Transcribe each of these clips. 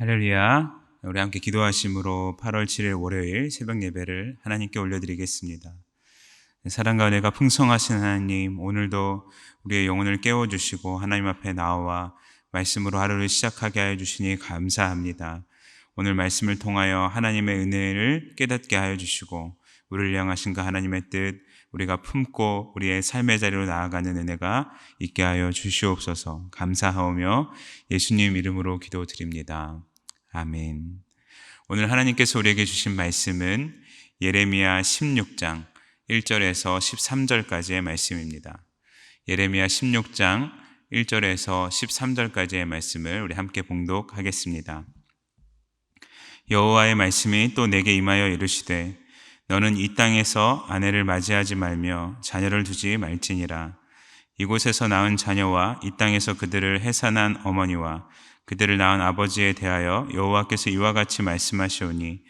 할렐루야. 우리 함께 기도하심으로 8월 7일 월요일 새벽 예배를 하나님께 올려드리겠습니다. 사랑과 은혜가 풍성하신 하나님, 오늘도 우리의 영혼을 깨워주시고 하나님 앞에 나와 말씀으로 하루를 시작하게 하여 주시니 감사합니다. 오늘 말씀을 통하여 하나님의 은혜를 깨닫게 하여 주시고 우리를 향하신 그 하나님의 뜻 우리가 품고 우리의 삶의 자리로 나아가는 은혜가 있게 하여 주시옵소서. 감사하오며 예수님 이름으로 기도드립니다. 아멘. 오늘 하나님께서 우리에게 주신 말씀은 예레미야 16장 1절에서 13절까지의 말씀입니다. 예레미야 16장 1절에서 13절까지의 말씀을 우리 함께 봉독하겠습니다. 여호와의 말씀이 또 내게 임하여 이르시되 너는 이 땅에서 아내를 맞이하지 말며 자녀를 두지 말지니라. 이곳에서 낳은 자녀와 이 땅에서 그들을 해산한 어머니와 그들을 낳은 아버지에 대하여 여호와께서 이와 같이 말씀하시오니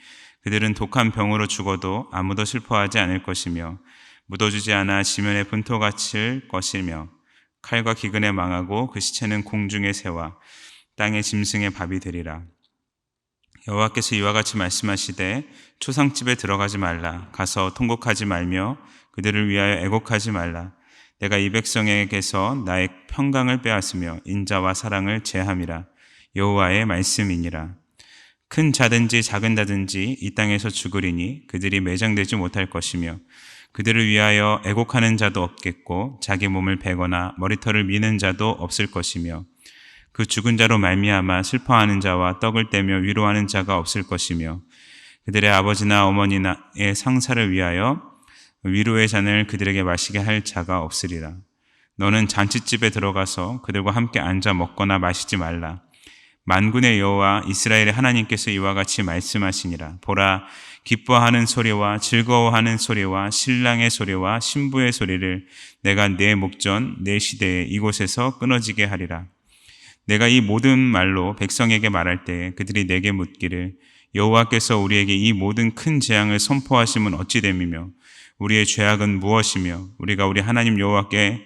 그들은 독한 병으로 죽어도 아무도 슬퍼하지 않을 것이며 묻어주지 않아 지면에 분토같을 것이며 칼과 기근에 망하고 그 시체는 공중의 새와 땅의 짐승의 밥이 되리라. 여호와께서 이와 같이 말씀하시되 초상집에 들어가지 말라. 가서 통곡하지 말며 그들을 위하여 애곡하지 말라. 내가 이 백성에게서 나의 평강을 빼앗으며 인자와 사랑을 제함이라. 여호와의 말씀이니라. 큰 자든지 작은 자든지 이 땅에서 죽으리니 그들이 매장되지 못할 것이며 그들을 위하여 애곡하는 자도 없겠고 자기 몸을 베거나 머리털을 미는 자도 없을 것이며 그 죽은 자로 말미암아 슬퍼하는 자와 떡을 떼며 위로하는 자가 없을 것이며 그들의 아버지나 어머니의 상사를 위하여 위로의 잔을 그들에게 마시게 할 자가 없으리라. 너는 잔치집에 들어가서 그들과 함께 앉아 먹거나 마시지 말라. 만군의 여호와 이스라엘의 하나님께서 이와 같이 말씀하시니라. 보라, 기뻐하는 소리와 즐거워하는 소리와 신랑의 소리와 신부의 소리를 내가 내 목전 내 시대에 이곳에서 끊어지게 하리라. 내가 이 모든 말로 백성에게 말할 때 그들이 내게 묻기를 여호와께서 우리에게 이 모든 큰 재앙을 선포하심은 어찌 됨이며 우리의 죄악은 무엇이며 우리가 우리 하나님 여호와께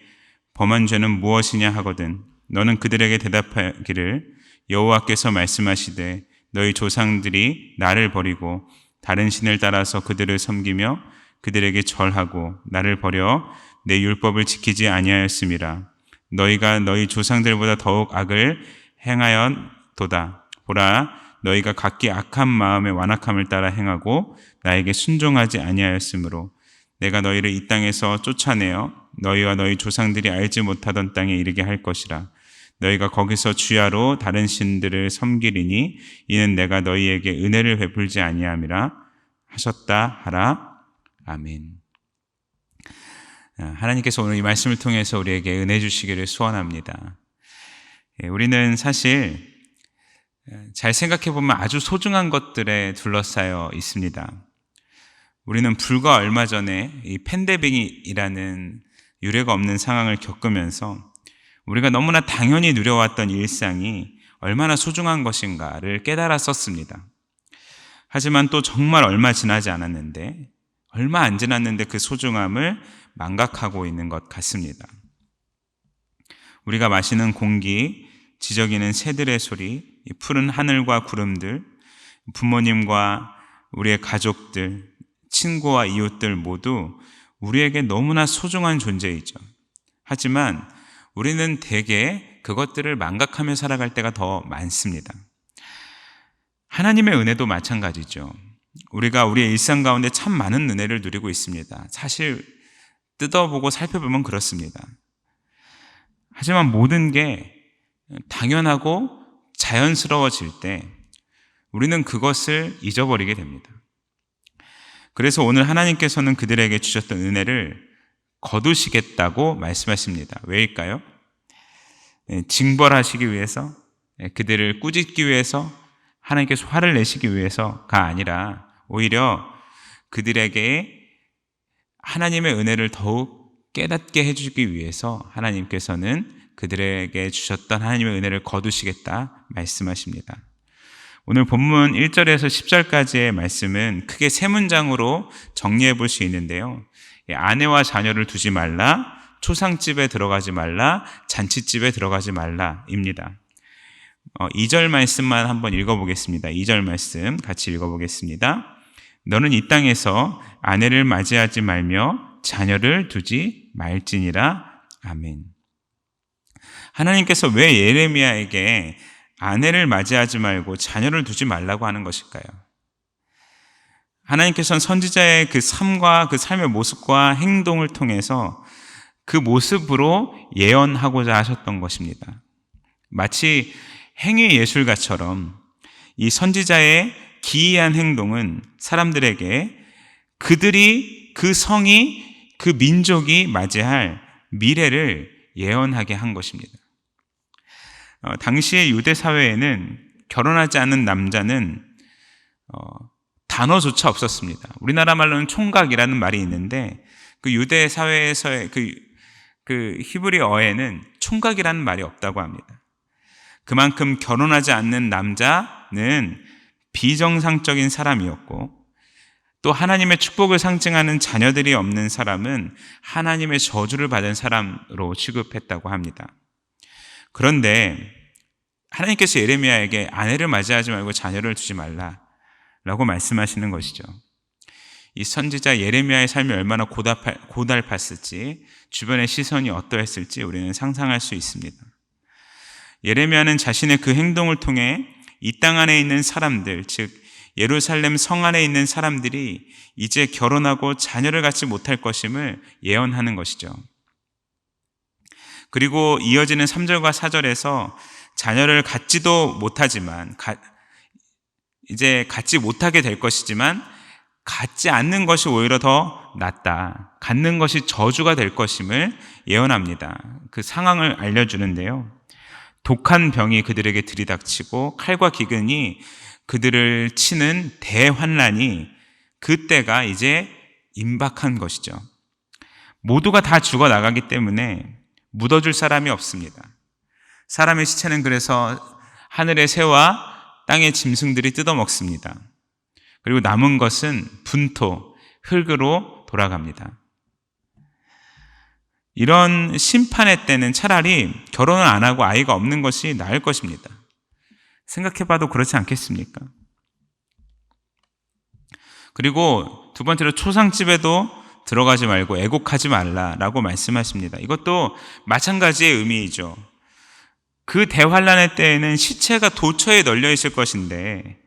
범한 죄는 무엇이냐 하거든. 너는 그들에게 대답하기를 여호와께서 말씀하시되 너희 조상들이 나를 버리고 다른 신을 따라서 그들을 섬기며 그들에게 절하고 나를 버려 내 율법을 지키지 아니하였음이라. 너희가 너희 조상들보다 더욱 악을 행하였도다. 보라, 너희가 각기 악한 마음의 완악함을 따라 행하고 나에게 순종하지 아니하였으므로 내가 너희를 이 땅에서 쫓아내어 너희와 너희 조상들이 알지 못하던 땅에 이르게 할 것이라. 너희가 거기서 주야로 다른 신들을 섬기리니 이는 내가 너희에게 은혜를 베풀지 아니함이라 하셨다 하라. 아멘. 하나님께서 오늘 이 말씀을 통해서 우리에게 은혜 주시기를 소원합니다. 우리는 사실 잘 생각해보면 아주 소중한 것들에 둘러싸여 있습니다. 우리는 불과 얼마 전에 이 팬데믹이라는 유례가 없는 상황을 겪으면서 우리가 너무나 당연히 누려왔던 일상이 얼마나 소중한 것인가를 깨달았었습니다. 하지만 또 정말 얼마 지나지 않았는데 얼마 안 지났는데 그 소중함을 망각하고 있는 것 같습니다. 우리가 마시는 공기, 지저귀는 새들의 소리, 푸른 하늘과 구름들, 부모님과 우리의 가족들, 친구와 이웃들 모두 우리에게 너무나 소중한 존재이죠. 하지만 우리는 대개 그것들을 망각하며 살아갈 때가 더 많습니다. 하나님의 은혜도 마찬가지죠. 우리가 우리의 일상 가운데 참 많은 은혜를 누리고 있습니다. 사실 뜯어보고 살펴보면 그렇습니다. 하지만 모든 게 당연하고 자연스러워질 때 우리는 그것을 잊어버리게 됩니다. 그래서 오늘 하나님께서는 그들에게 주셨던 은혜를 거두시겠다고 말씀하십니다. 왜일까요? 징벌하시기 위해서, 그들을 꾸짖기 위해서, 하나님께서 화를 내시기 위해서가 아니라 오히려 그들에게 하나님의 은혜를 더욱 깨닫게 해주기 위해서 하나님께서는 그들에게 주셨던 하나님의 은혜를 거두시겠다 말씀하십니다. 오늘 본문 1절에서 10절까지의 말씀은 크게 세 문장으로 정리해 볼 수 있는데요. 아내와 자녀를 두지 말라, 초상집에 들어가지 말라, 잔치집에 들어가지 말라입니다. 2절 말씀만 한번 읽어보겠습니다. 2절 말씀 같이 읽어보겠습니다. 너는 이 땅에서 아내를 맞이하지 말며 자녀를 두지 말지니라. 아멘. 하나님께서 왜 예레미야에게 아내를 맞이하지 말고 자녀를 두지 말라고 하는 것일까요? 하나님께서는 선지자의 그 삶과 그 삶의 모습과 행동을 통해서 그 모습으로 예언하고자 하셨던 것입니다. 마치 행위 예술가처럼 이 선지자의 기이한 행동은 사람들에게 그들이 그 성이 그 민족이 맞이할 미래를 예언하게 한 것입니다. 당시의 유대 사회에는 결혼하지 않은 남자는 단어조차 없었습니다. 우리나라 말로는 총각이라는 말이 있는데 그 유대 사회에서의 그 히브리어에는 총각이라는 말이 없다고 합니다. 그만큼 결혼하지 않는 남자는 비정상적인 사람이었고, 또 하나님의 축복을 상징하는 자녀들이 없는 사람은 하나님의 저주를 받은 사람으로 취급했다고 합니다. 그런데 하나님께서 예레미야에게 아내를 맞이하지 말고 자녀를 두지 말라라고 말씀하시는 것이죠. 이 선지자 예레미야의 삶이 얼마나 고달팠을지, 주변의 시선이 어떠했을지 우리는 상상할 수 있습니다. 예레미야는 자신의 그 행동을 통해 이 땅 안에 있는 사람들, 즉 예루살렘 성 안에 있는 사람들이 이제 결혼하고 자녀를 갖지 못할 것임을 예언하는 것이죠. 그리고 이어지는 3절과 4절에서 자녀를 갖지도 못하지만 이제 갖지 못하게 될 것이지만 갖지 않는 것이 오히려 더 낫다, 갖는 것이 저주가 될 것임을 예언합니다. 그 상황을 알려주는데요, 독한 병이 그들에게 들이닥치고 칼과 기근이 그들을 치는 대환란이 그때가 이제 임박한 것이죠. 모두가 다 죽어나가기 때문에 묻어줄 사람이 없습니다. 사람의 시체는 그래서 하늘의 새와 땅의 짐승들이 뜯어먹습니다. 그리고 남은 것은 분토, 흙으로 돌아갑니다. 이런 심판의 때는 차라리 결혼을 안 하고 아이가 없는 것이 나을 것입니다. 생각해봐도 그렇지 않겠습니까? 그리고 두 번째로 초상집에도 들어가지 말고 애곡하지 말라라고 말씀하십니다. 이것도 마찬가지의 의미이죠. 그 대환란의 때에는 시체가 도처에 널려 있을 것인데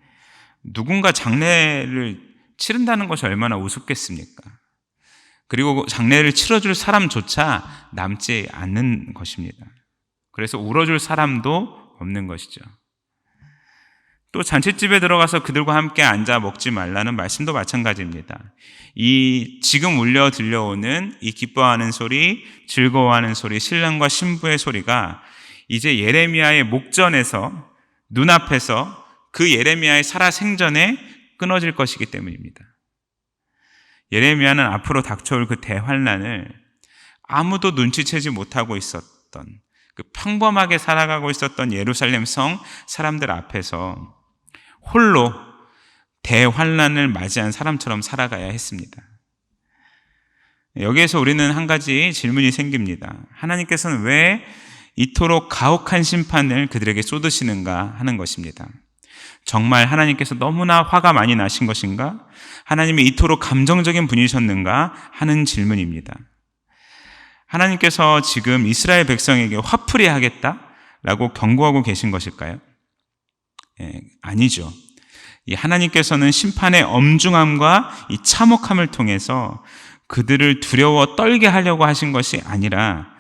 누군가 장례를 치른다는 것이 얼마나 우습겠습니까? 그리고 장례를 치러줄 사람조차 남지 않는 것입니다. 그래서 울어줄 사람도 없는 것이죠. 또 잔치집에 들어가서 그들과 함께 앉아 먹지 말라는 말씀도 마찬가지입니다. 이 지금 울려 들려오는 이 기뻐하는 소리, 즐거워하는 소리, 신랑과 신부의 소리가 이제 예레미야의 목전에서, 눈앞에서 그 예레미야의 살아생전에 끊어질 것이기 때문입니다. 예레미야는 앞으로 닥쳐올 그 대환란을 아무도 눈치채지 못하고 있었던, 그 평범하게 살아가고 있었던 예루살렘 성 사람들 앞에서 홀로 대환란을 맞이한 사람처럼 살아가야 했습니다. 여기에서 우리는 한 가지 질문이 생깁니다. 하나님께서는 왜 이토록 가혹한 심판을 그들에게 쏟으시는가 하는 것입니다. 정말 하나님께서 너무나 화가 많이 나신 것인가? 하나님이 이토록 감정적인 분이셨는가 하는 질문입니다. 하나님께서 지금 이스라엘 백성에게 화풀이 하겠다라고 경고하고 계신 것일까요? 아니죠. 이 하나님께서는 심판의 엄중함과 이 참혹함을 통해서 그들을 두려워 떨게 하려고 하신 것이 아니라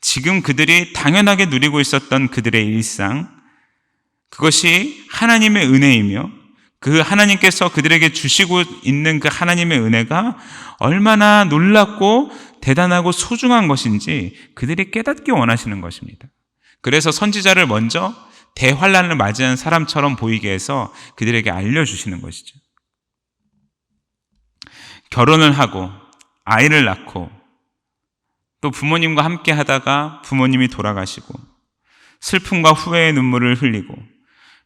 지금 그들이 당연하게 누리고 있었던 그들의 일상, 그것이 하나님의 은혜이며 그 하나님께서 그들에게 주시고 있는 그 하나님의 은혜가 얼마나 놀랍고 대단하고 소중한 것인지 그들이 깨닫기 원하시는 것입니다. 그래서 선지자를 먼저 대환란을 맞이한 사람처럼 보이게 해서 그들에게 알려주시는 것이죠. 결혼을 하고 아이를 낳고 또 부모님과 함께 하다가 부모님이 돌아가시고 슬픔과 후회의 눈물을 흘리고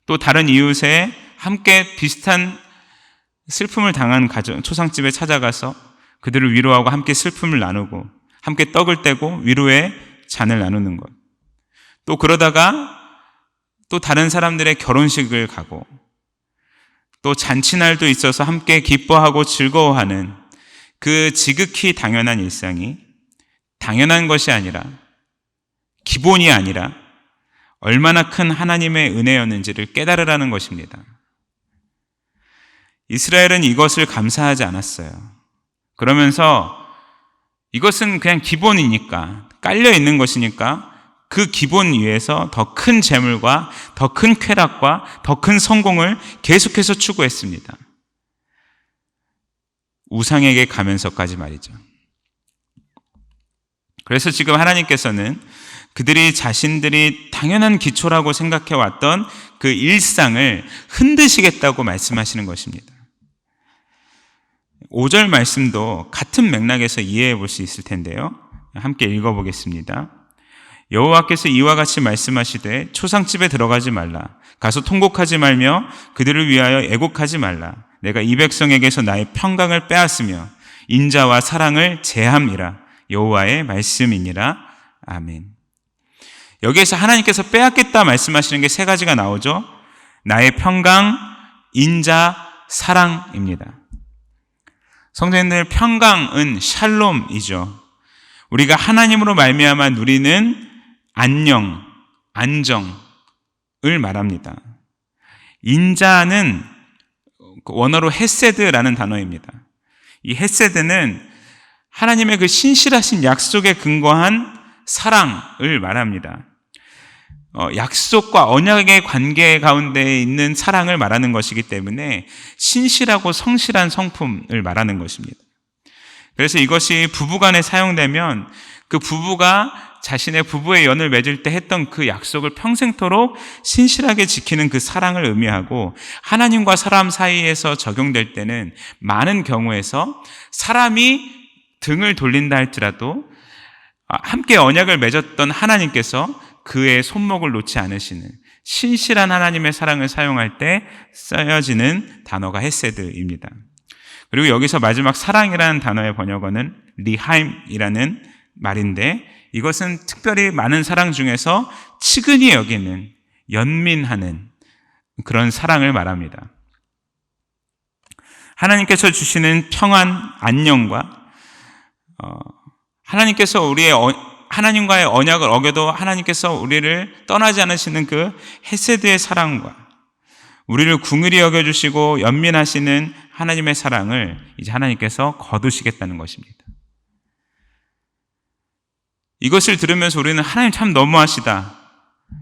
또 다른 이웃에 함께 비슷한 슬픔을 당한 가정, 초상집에 찾아가서 그들을 위로하고 함께 슬픔을 나누고 함께 떡을 떼고 위로의 잔을 나누는 것. 또 그러다가 또 다른 사람들의 결혼식을 가고 또 잔치날도 있어서 함께 기뻐하고 즐거워하는 그 지극히 당연한 일상이 당연한 것이 아니라 기본이 아니라 얼마나 큰 하나님의 은혜였는지를 깨달으라는 것입니다. 이스라엘은 이것을 감사하지 않았어요. 그러면서 이것은 그냥 기본이니까, 깔려 있는 것이니까 그 기본 위에서 더 큰 재물과 더 큰 쾌락과 더 큰 성공을 계속해서 추구했습니다. 우상에게 가면서까지 말이죠. 그래서 지금 하나님께서는 그들이 자신들이 당연한 기초라고 생각해왔던 그 일상을 흔드시겠다고 말씀하시는 것입니다. 5절 말씀도 같은 맥락에서 이해해 볼 수 있을 텐데요. 함께 읽어보겠습니다. 여호와께서 이와 같이 말씀하시되 초상집에 들어가지 말라. 가서 통곡하지 말며 그들을 위하여 애곡하지 말라. 내가 이 백성에게서 나의 평강을 빼앗으며 인자와 사랑을 제함이라. 여호와의 말씀이니라. 아멘. 여기에서 하나님께서 빼앗겠다 말씀하시는 게 세 가지가 나오죠. 나의 평강, 인자, 사랑입니다. 성도님들, 평강은 샬롬이죠. 우리가 하나님으로 말미암아 누리는 안녕, 안정을 말합니다. 인자는 원어로 헤세드라는 단어입니다. 이 헤세드는 하나님의 그 신실하신 약속에 근거한 사랑을 말합니다. 약속과 언약의 관계 가운데 있는 사랑을 말하는 것이기 때문에 신실하고 성실한 성품을 말하는 것입니다. 그래서 이것이 부부간에 사용되면 그 부부가 자신의 부부의 연을 맺을 때 했던 그 약속을 평생토록 신실하게 지키는 그 사랑을 의미하고, 하나님과 사람 사이에서 적용될 때는 많은 경우에서 사람이 등을 돌린다 할지라도 함께 언약을 맺었던 하나님께서 그의 손목을 놓지 않으시는 신실한 하나님의 사랑을 사용할 때 쓰여지는 단어가 헤세드입니다. 그리고 여기서 마지막 사랑이라는 단어의 번역어는 리하임이라는 말인데, 이것은 특별히 많은 사랑 중에서 측은히 여기는, 연민하는 그런 사랑을 말합니다. 하나님께서 주시는 평안, 안녕과 하나님께서 하나님과의 언약을 어겨도 하나님께서 우리를 떠나지 않으시는 그 헤세드의 사랑과 우리를 궁휼히 여겨주시고 연민하시는 하나님의 사랑을 이제 하나님께서 거두시겠다는 것입니다. 이것을 들으면서 우리는 하나님 참 너무하시다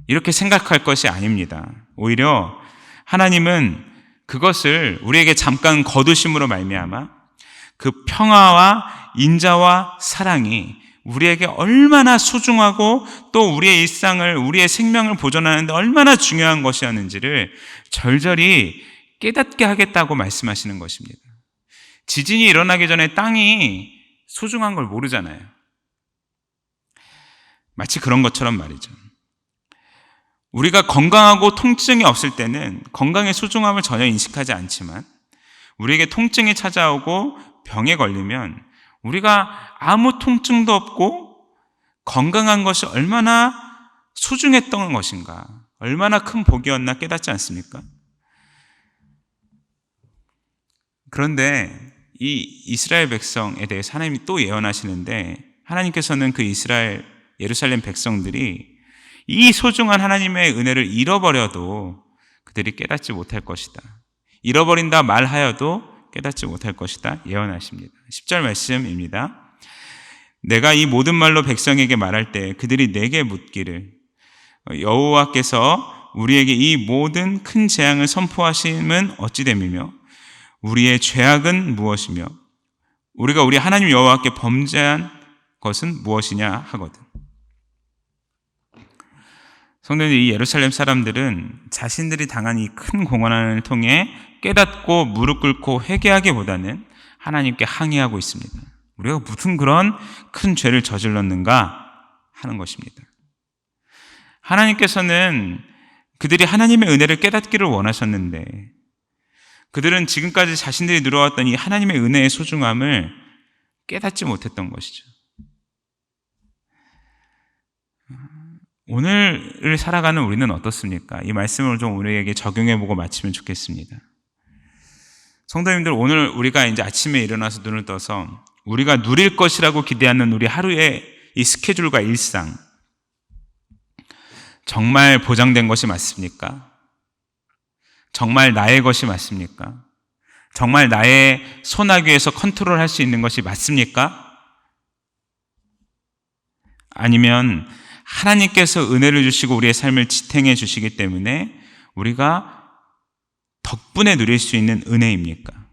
이렇게 생각할 것이 아닙니다. 오히려 하나님은 그것을 우리에게 잠깐 거두심으로 말미암아 그 평화와 인자와 사랑이 우리에게 얼마나 소중하고 또 우리의 일상을, 우리의 생명을 보존하는데 얼마나 중요한 것이었는지를 절절히 깨닫게 하겠다고 말씀하시는 것입니다. 지진이 일어나기 전에 땅이 소중한 걸 모르잖아요. 마치 그런 것처럼 말이죠. 우리가 건강하고 통증이 없을 때는 건강의 소중함을 전혀 인식하지 않지만, 우리에게 통증이 찾아오고 병에 걸리면 우리가 아무 통증도 없고 건강한 것이 얼마나 소중했던 것인가, 얼마나 큰 복이었나 깨닫지 않습니까? 그런데 이 이스라엘 백성에 대해서 하나님이 또 예언하시는데, 하나님께서는 그 이스라엘 예루살렘 백성들이 이 소중한 하나님의 은혜를 잃어버려도 그들이 깨닫지 못할 것이다, 잃어버린다 말하여도 깨닫지 못할 것이다 예언하십니다. 10절 말씀입니다. 내가 이 모든 말로 백성에게 말할 때 그들이 내게 묻기를 여호와께서 우리에게 이 모든 큰 재앙을 선포하심은 어찌 됨이며 우리의 죄악은 무엇이며 우리가 우리 하나님 여호와께 범죄한 것은 무엇이냐 하거든. 성도님, 이 예루살렘 사람들은 자신들이 당한 이 큰 공환을 통해 깨닫고 무릎 꿇고 회개하기보다는 하나님께 항의하고 있습니다. 우리가 무슨 그런 큰 죄를 저질렀는가 하는 것입니다. 하나님께서는 그들이 하나님의 은혜를 깨닫기를 원하셨는데, 그들은 지금까지 자신들이 누려왔던 이 하나님의 은혜의 소중함을 깨닫지 못했던 것이죠. 오늘을 살아가는 우리는 어떻습니까? 이 말씀을 좀 우리에게 적용해보고 마치면 좋겠습니다. 성도님들, 오늘 우리가 이제 아침에 일어나서 눈을 떠서 우리가 누릴 것이라고 기대하는 우리 하루의 이 스케줄과 일상, 정말 보장된 것이 맞습니까? 정말 나의 것이 맞습니까? 정말 나의 손아귀에서 컨트롤할 수 있는 것이 맞습니까? 아니면 하나님께서 은혜를 주시고 우리의 삶을 지탱해 주시기 때문에 우리가 덕분에 누릴 수 있는 은혜입니까?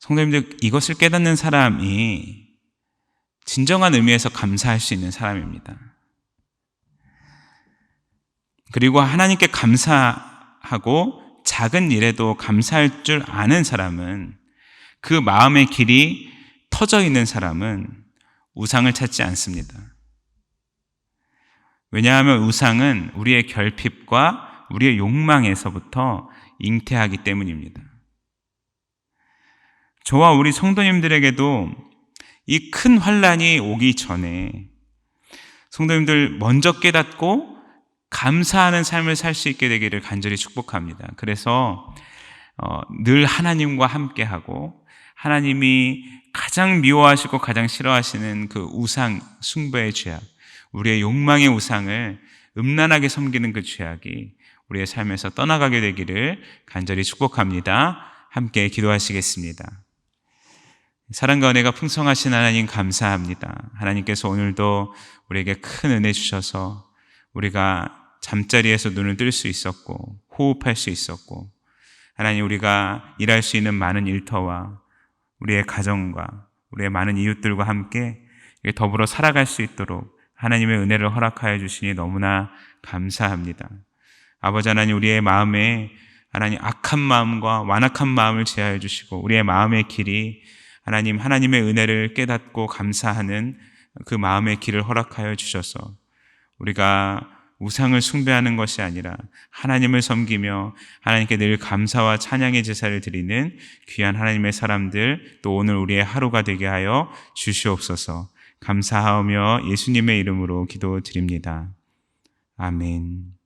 성도님들, 이것을 깨닫는 사람이 진정한 의미에서 감사할 수 있는 사람입니다. 그리고 하나님께 감사하고 작은 일에도 감사할 줄 아는 사람은, 그 마음의 길이 터져 있는 사람은 우상을 찾지 않습니다. 왜냐하면 우상은 우리의 결핍과 우리의 욕망에서부터 잉태하기 때문입니다. 저와 우리 성도님들에게도 이 큰 환난이 오기 전에 성도님들 먼저 깨닫고 감사하는 삶을 살 수 있게 되기를 간절히 축복합니다. 그래서 늘 하나님과 함께하고 하나님이 가장 미워하시고 가장 싫어하시는 그 우상 숭배의 죄악, 우리의 욕망의 우상을 음란하게 섬기는 그 죄악이 우리의 삶에서 떠나가게 되기를 간절히 축복합니다. 함께 기도하시겠습니다. 사랑과 은혜가 풍성하신 하나님 감사합니다. 하나님께서 오늘도 우리에게 큰 은혜 주셔서 우리가 잠자리에서 눈을 뜰 수 있었고 호흡할 수 있었고, 하나님, 우리가 일할 수 있는 많은 일터와 우리의 가정과 우리의 많은 이웃들과 함께 더불어 살아갈 수 있도록 하나님의 은혜를 허락하여 주시니 너무나 감사합니다. 아버지 하나님, 우리의 마음에 하나님 악한 마음과 완악한 마음을 제하여 주시고 우리의 마음의 길이 하나님, 하나님의 은혜를 깨닫고 감사하는 그 마음의 길을 허락하여 주셔서 우리가 우상을 숭배하는 것이 아니라 하나님을 섬기며 하나님께 늘 감사와 찬양의 제사를 드리는 귀한 하나님의 사람들, 또 오늘 우리의 하루가 되게 하여 주시옵소서. 감사하며 예수님의 이름으로 기도드립니다. 아멘.